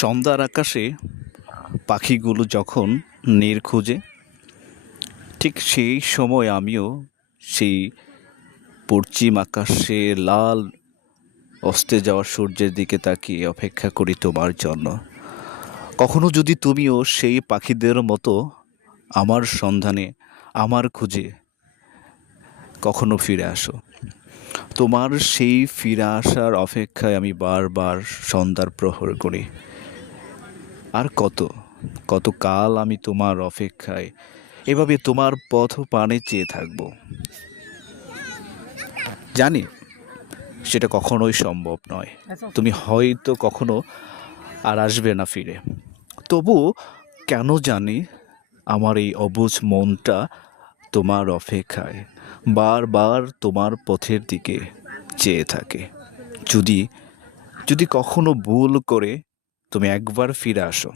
সন্ধ্যার আকাশে পাখিগুলো যখন নীড় খুঁজে, ঠিক সেই সময় আমিও সেই পশ্চিম আকাশে লাল অস্তে যাওয়া সূর্যের দিকে তাকিয়ে অপেক্ষা করি তোমার জন্য। কখনো যদি তুমিও সেই পাখিদের মতো আমার সন্ধানে, আমার খুঁজে কখনো ফিরে আসো। তোমার সেই ফিরে আসার অপেক্ষায় আমি বারবার সন্ধ্যার প্রহর করি। আর কত কাল আমি তোমার অপেক্ষায় এভাবে তোমার পথ পানে চেয়ে থাকব। জানি সেটা কখনোই সম্ভব নয়, তুমি হয়তো কখনো আর আসবে না ফিরে। তবু কেন জানি আমার এই অবুঝ মনটা তোমার অপেক্ষায় বারবার তোমার পথের দিকে চেয়ে থাকে। যদি যদি কখনো ভুল করে তুমি একবার ফিরে আসো,